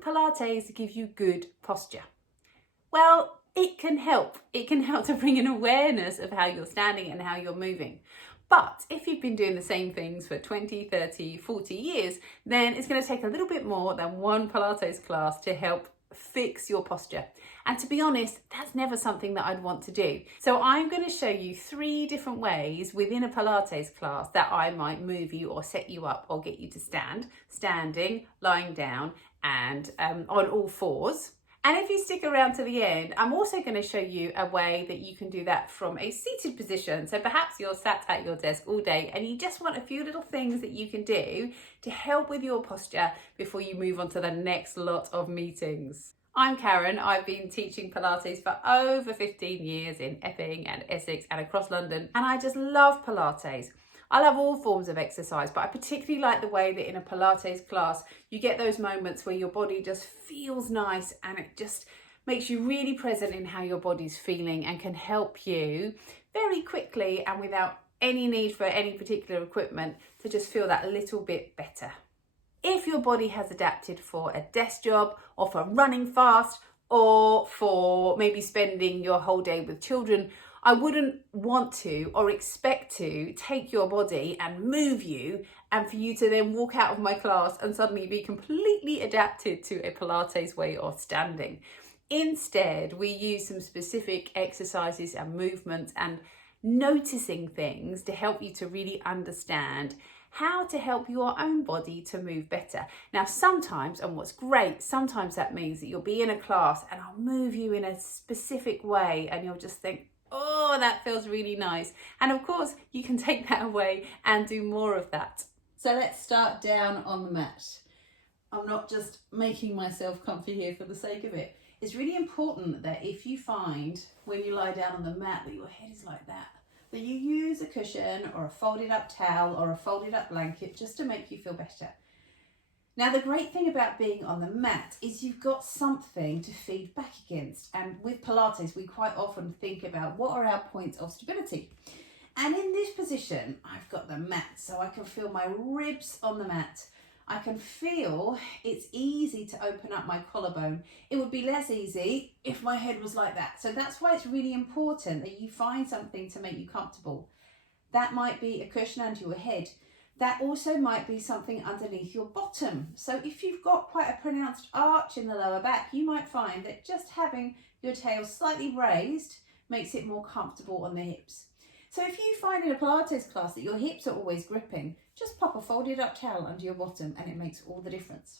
Pilates give you good posture? Well, it can help. It can help to bring an awareness of how you're standing and how you're moving. But if you've been doing the same things for 20, 30, 40 years, then it's going to take a little bit more than one Pilates class to help fix your posture. And to be honest, that's never something that I'd want to do. So I'm going to show you 3 different ways within a Pilates class that I might move you or set you up or get you to stand, standing, lying down, and on all fours. And if you stick around to the end, I'm also going to show you a way that you can do that from a seated position. So perhaps you're sat at your desk all day and you just want a few little things that you can do to help with your posture before you move on to the next lot of meetings. I'm Karen. I've been teaching Pilates for over 15 years in Epping and Essex and across London, and I just love Pilates. I love all forms of exercise, but I particularly like the way that in a Pilates class, you get those moments where your body just feels nice and it just makes you really present in how your body's feeling and can help you very quickly and without any need for any particular equipment to just feel that little bit better. If your body has adapted for a desk job or for running fast or for maybe spending your whole day with children, I wouldn't want to or expect to take your body and move you and for you to then walk out of my class and suddenly be completely adapted to a Pilates way of standing. Instead, we use some specific exercises and movements and noticing things to help you to really understand how to help your own body to move better. Now, sometimes, and what's great, sometimes that means that you'll be in a class and I'll move you in a specific way and you'll just think, oh, that feels really nice. And of course, you can take that away and do more of that. So let's start down on the mat. I'm not just making myself comfy here for the sake of it. It's really important that if you find when you lie down on the mat that your head is like that you use a cushion or a folded up towel or a folded up blanket just to make you feel better. Now, the great thing about being on the mat is you've got something to feed back against. And with Pilates, we quite often think about what are our points of stability. And in this position, I've got the mat, so I can feel my ribs on the mat. I can feel it's easy to open up my collarbone. It would be less easy if my head was like that. So that's why it's really important that you find something to make you comfortable. That might be a cushion under your head. That also might be something underneath your bottom. So if you've got quite a pronounced arch in the lower back, you might find that just having your tail slightly raised makes it more comfortable on the hips. So if you find in a Pilates class that your hips are always gripping, just pop a folded up towel under your bottom and it makes all the difference.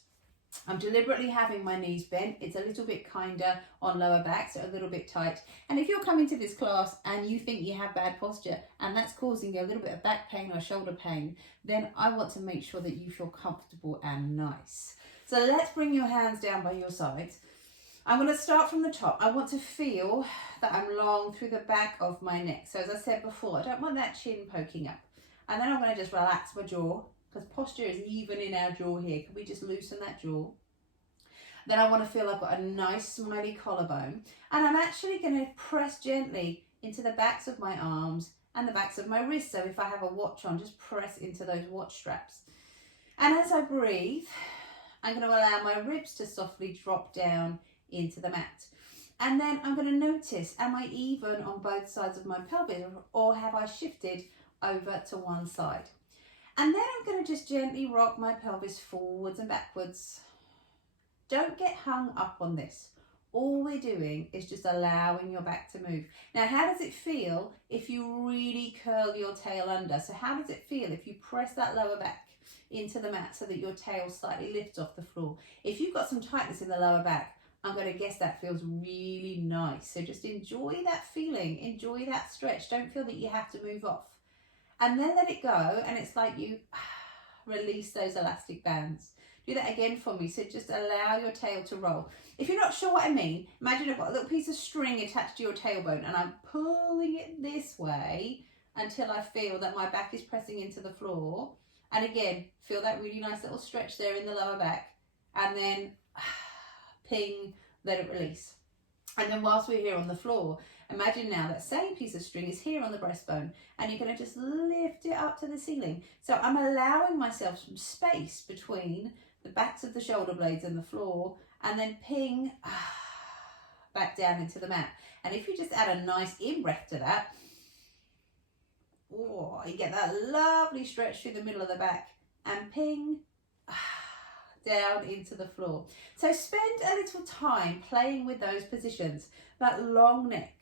I'm deliberately having my knees bent. It's a little bit kinder on lower back, so a little bit tight. And if you're coming to this class and you think you have bad posture and that's causing you a little bit of back pain or shoulder pain, then I want to make sure that you feel comfortable and nice. So let's bring your hands down by your sides. I'm going to start from the top. I want to feel that I'm long through the back of my neck. So as I said before, I don't want that chin poking up. And then I'm going to just relax my jaw, because posture is even in our jaw here. Can we just loosen that jaw? Then I want to feel I've got a nice smiley collarbone. And I'm actually going to press gently into the backs of my arms and the backs of my wrists. So if I have a watch on, just press into those watch straps. And as I breathe, I'm going to allow my ribs to softly drop down into the mat. And then I'm going to notice, am I even on both sides of my pelvis, or have I shifted over to one side? And then I'm going to just gently rock my pelvis forwards and backwards. Don't get hung up on this. All we're doing is just allowing your back to move. Now, how does it feel if you really curl your tail under? So how does it feel if you press that lower back into the mat so that your tail slightly lifts off the floor? If you've got some tightness in the lower back, I'm going to guess that feels really nice. So just enjoy that feeling, enjoy that stretch. Don't feel that you have to move off. And then let it go, and it's like you release those elastic bands. Do that again for me. So just allow your tail to roll. If you're not sure what I mean, imagine I've got a little piece of string attached to your tailbone and I'm pulling it this way until I feel that my back is pressing into the floor. And again, feel that really nice little stretch there in the lower back. And then ping, let it release. And then whilst we're here on the floor, imagine now that same piece of string is here on the breastbone and you're going to just lift it up to the ceiling. So I'm allowing myself some space between the backs of the shoulder blades and the floor, and then ping back down into the mat. And if you just add a nice in-breath to that, oh, you get that lovely stretch through the middle of the back, and ping down into the floor. So spend a little time playing with those positions, that long neck,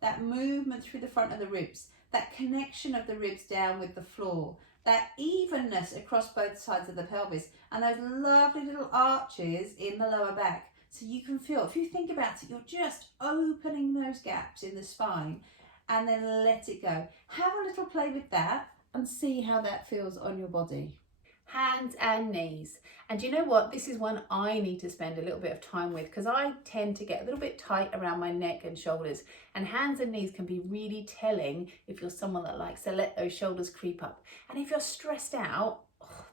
that movement through the front of the ribs, that connection of the ribs down with the floor, that evenness across both sides of the pelvis, and those lovely little arches in the lower back. So you can feel, if you think about it, you're just opening those gaps in the spine, and then let it go. Have a little play with that and see how that feels on your body. Hands and knees. And you know what? This is one I need to spend a little bit of time with, because I tend to get a little bit tight around my neck and shoulders, and hands and knees can be really telling if you're someone that likes to let those shoulders creep up. And if you're stressed out,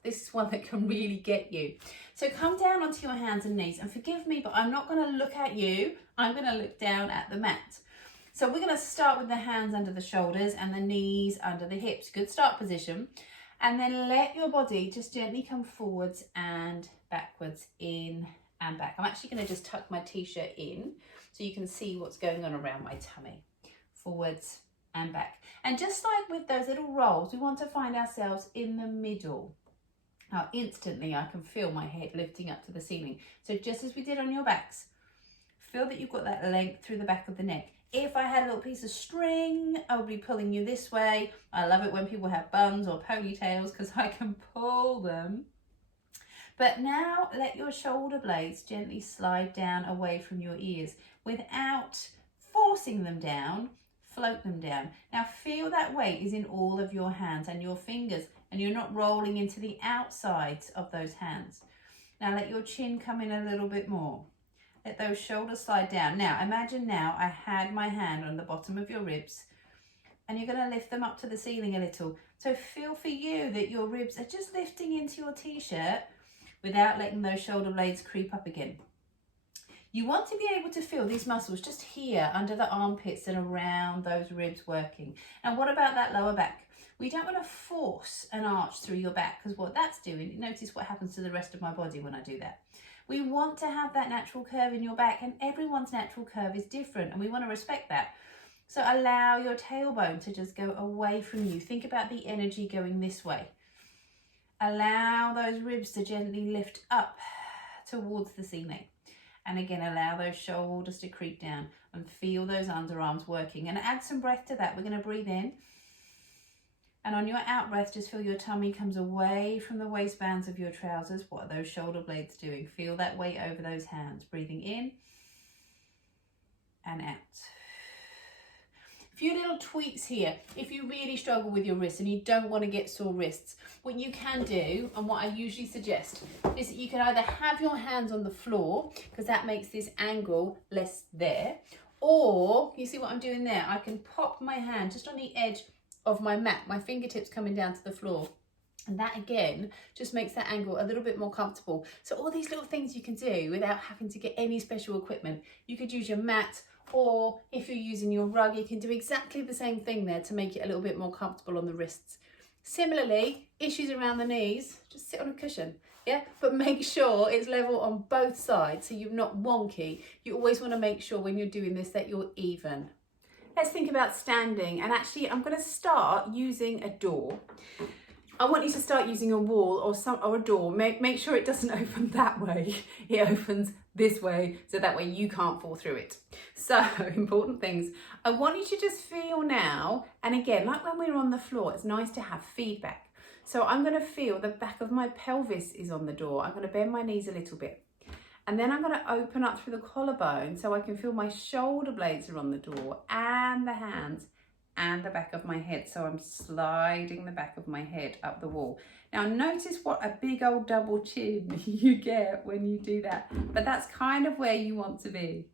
this is one that can really get you. So come down onto your hands and knees, and forgive me, but I'm not going to look at you. I'm going to look down at the mat. So we're going to start with the hands under the shoulders and the knees under the hips. Good start position. And then let your body just gently come forwards and backwards, in and back. I'm actually going to just tuck my t-shirt in so you can see what's going on around my tummy. Forwards and back. And just like with those little rolls, we want to find ourselves in the middle. Now instantly I can feel my head lifting up to the ceiling. So just as we did on your backs, feel that you've got that length through the back of the neck. If I had a little piece of string, I would be pulling you this way. I love it when people have buns or ponytails because I can pull them. But now let your shoulder blades gently slide down away from your ears without forcing them down. Float them down. Now feel that weight is in all of your hands and your fingers, and you're not rolling into the outsides of those hands. Now let your chin come in a little bit more. Let those shoulders slide down. Now, imagine now I had my hand on the bottom of your ribs, and you're going to lift them up to the ceiling a little. So feel for you that your ribs are just lifting into your t-shirt without letting those shoulder blades creep up again. You want to be able to feel these muscles just here under the armpits and around those ribs working. And what about that lower back? We don't want to force an arch through your back, because what that's doing, notice what happens to the rest of my body when I do that. We want to have that natural curve in your back, and everyone's natural curve is different, and we want to respect that. So allow your tailbone to just go away from you. Think about the energy going this way. Allow those ribs to gently lift up towards the ceiling. And again, allow those shoulders to creep down and feel those underarms working. And add some breath to that. We're going to breathe in. And on your out breath, just feel your tummy comes away from the waistbands of your trousers. What are those shoulder blades doing? Feel that weight over those hands. Breathing in and out. A few little tweaks here. If you really struggle with your wrists and you don't want to get sore wrists, what you can do, and what I usually suggest, is that you can either have your hands on the floor, because that makes this angle less there, or, you see what I'm doing there? I can pop my hand just on the edge of my mat, my fingertips coming down to the floor, and that again just makes that angle a little bit more comfortable. So all these little things you can do without having to get any special equipment. You could use your mat, or if you're using your rug, you can do exactly the same thing there to make it a little bit more comfortable on the wrists. Similarly, issues around the knees, just sit on a cushion, yeah, but make sure it's level on both sides so you're not wonky. You always want to make sure when you're doing this that you're even. Let's think about standing, and actually I'm going to start using a door. I want you to start using a wall or a door. Make sure it doesn't open that way. It opens this way, so that way you can't fall through it. So, important things. I want you to just feel now, and again, like when we're on the floor, it's nice to have feedback. So I'm going to feel the back of my pelvis is on the door. I'm going to bend my knees a little bit. And then I'm going to open up through the collarbone so I can feel my shoulder blades are on the door, and the hands and the back of my head. So I'm sliding the back of my head up the wall. Now notice what a big old double chin you get when you do that. But that's kind of where you want to be.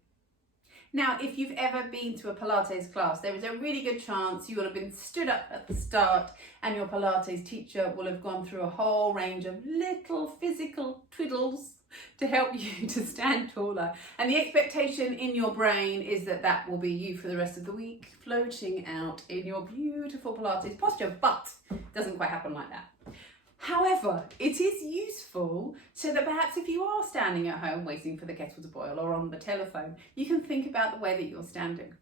Now, if you've ever been to a Pilates class, there is a really good chance you will have been stood up at the start, and your Pilates teacher will have gone through a whole range of little physical twiddles to help you to stand taller. And the expectation in your brain is that that will be you for the rest of the week, floating out in your beautiful Pilates posture, but it doesn't quite happen like that. However, it is useful so that perhaps if you are standing at home waiting for the kettle to boil or on the telephone, you can think about the way that you're standing.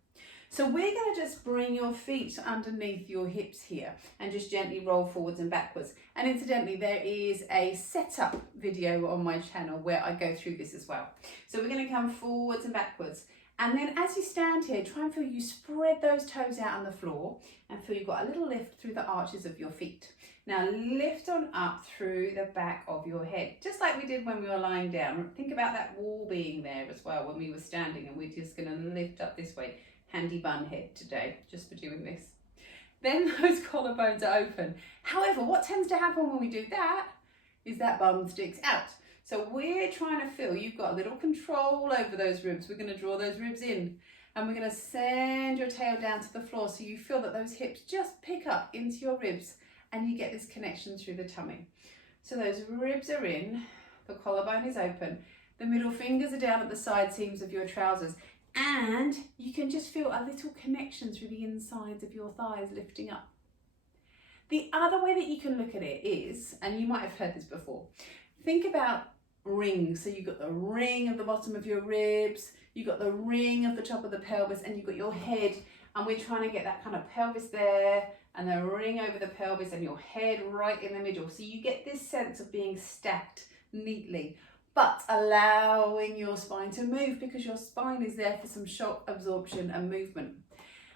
So we're going to just bring your feet underneath your hips here and just gently roll forwards and backwards. And incidentally, there is a setup video on my channel where I go through this as well. So we're going to come forwards and backwards. And then as you stand here, try and feel you spread those toes out on the floor and feel you've got a little lift through the arches of your feet. Now lift on up through the back of your head, just like we did when we were lying down. Think about that wall being there as well when we were standing, and we're just going to lift up this way. Handy bun head today, just for doing this. Then those collarbones are open. However, what tends to happen when we do that is that bum sticks out. So we're trying to feel you've got a little control over those ribs. We're going to draw those ribs in, and we're going to send your tail down to the floor so you feel that those hips just pick up into your ribs and you get this connection through the tummy. So those ribs are in, the collarbone is open, the middle fingers are down at the side seams of your trousers, and you can just feel a little connection through the insides of your thighs lifting up. The other way that you can look at it is, and you might have heard this before, think about rings. So you've got the ring at the bottom of your ribs, you've got the ring at the top of the pelvis, and you've got your head, and we're trying to get that kind of pelvis there and the ring over the pelvis and your head right in the middle. So you get this sense of being stacked neatly, but allowing your spine to move because your spine is there for some shock absorption and movement.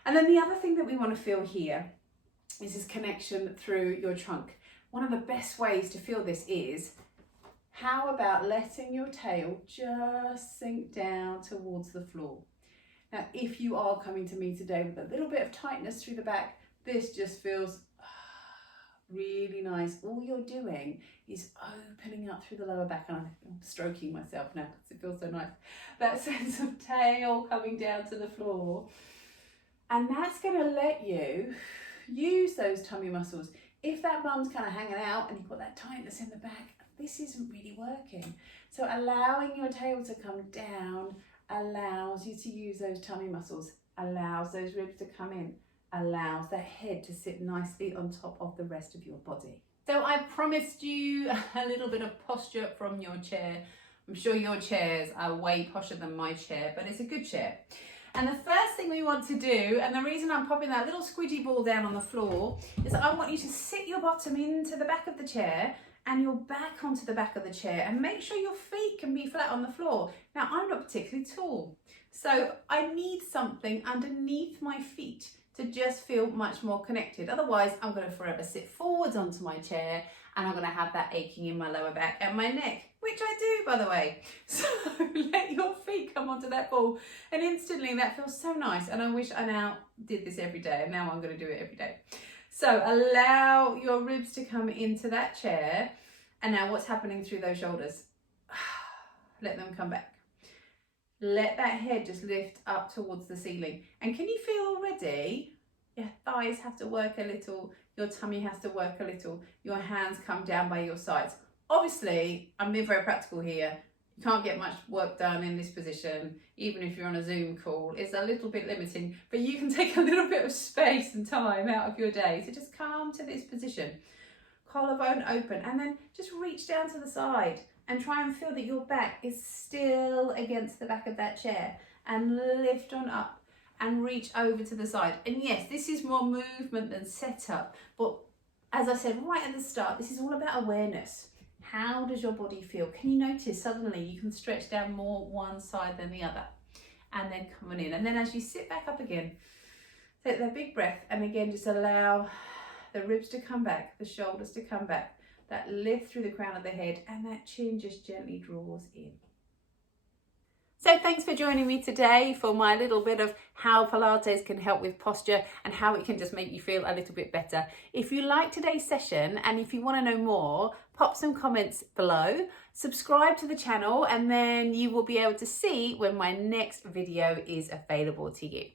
And then the other thing that we want to feel here is this connection through your trunk. One of the best ways to feel this is, how about letting your tail just sink down towards the floor? Now, if you are coming to me today with a little bit of tightness through the back, this just feels really nice. All you're doing is opening up through the lower back, and I'm stroking myself now because it feels so nice. That sense of tail coming down to the floor. And that's going to let you use those tummy muscles. If that bum's kind of hanging out and you've got that tightness in the back, this isn't really working. So allowing your tail to come down allows you to use those tummy muscles, allows those ribs to come in, allows the head to sit nicely on top of the rest of your body. So I promised you a little bit of posture from your chair. I'm sure your chairs are way posher than my chair, but it's a good chair. And the first thing we want to do, and the reason I'm popping that little squidgy ball down on the floor, is I want you to sit your bottom into the back of the chair and your back onto the back of the chair, and make sure your feet can be flat on the floor. Now, I'm not particularly tall, so I need something underneath my feet to just feel much more connected. Otherwise, I'm going to forever sit forwards onto my chair and I'm going to have that aching in my lower back and my neck, which I do, by the way. So let your feet come onto that ball, and instantly that feels so nice. And I wish I now did this every day, and now I'm going to do it every day. So allow your ribs to come into that chair. And now what's happening through those shoulders? Let them come back. Let that head just lift up towards the ceiling. And can you feel already your thighs have to work a little, your tummy has to work a little, your hands come down by your sides. Obviously, I'm being very practical here. You can't get much work done in this position, even if you're on a Zoom call. It's a little bit limiting, but you can take a little bit of space and time out of your day to just come to this position. Collarbone open, and then just reach down to the side and try and feel that your back is still against the back of that chair, and lift on up and reach over to the side. And yes, this is more movement than setup, but as I said right at the start, this is all about awareness. How does your body feel? Can you notice suddenly you can stretch down more one side than the other, and then coming in. And then as you sit back up again, take that big breath, and again just allow the ribs to come back, the shoulders to come back, that lift through the crown of the head, and that chin just gently draws in. So thanks for joining me today for my little bit of how Pilates can help with posture and how it can just make you feel a little bit better. If you like today's session and if you want to know more, pop some comments below, subscribe to the channel, and then you will be able to see when my next video is available to you.